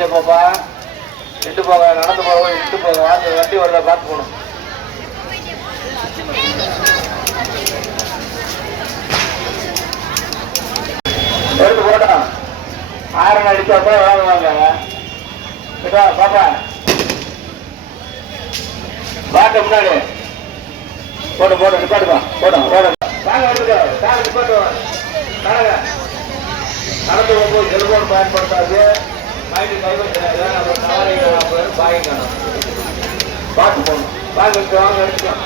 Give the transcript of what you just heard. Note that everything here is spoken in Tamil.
ஆரம்பிச்சே பாப்பா. இட்டு போக நடந்து போக இட்டு போக வண்டி வரல பார்த்து போகணும். எடுத்து போட்டோம். ஆயிரம் அடிச்சா வாங்குவாங்க. பாப்பா பாட்ட முன்னாடி போட்டு போட்டு நிப்பாட்டுப்பா. போட்டோம் போட நிப்பாட்டு. நடந்து போகும்போது செல்போன் பயன்படுத்தாது. மைண்டு கைவச்சு பாய் காணும். பார்த்து போகணும். வாங்க எடுத்துக்கலாம்.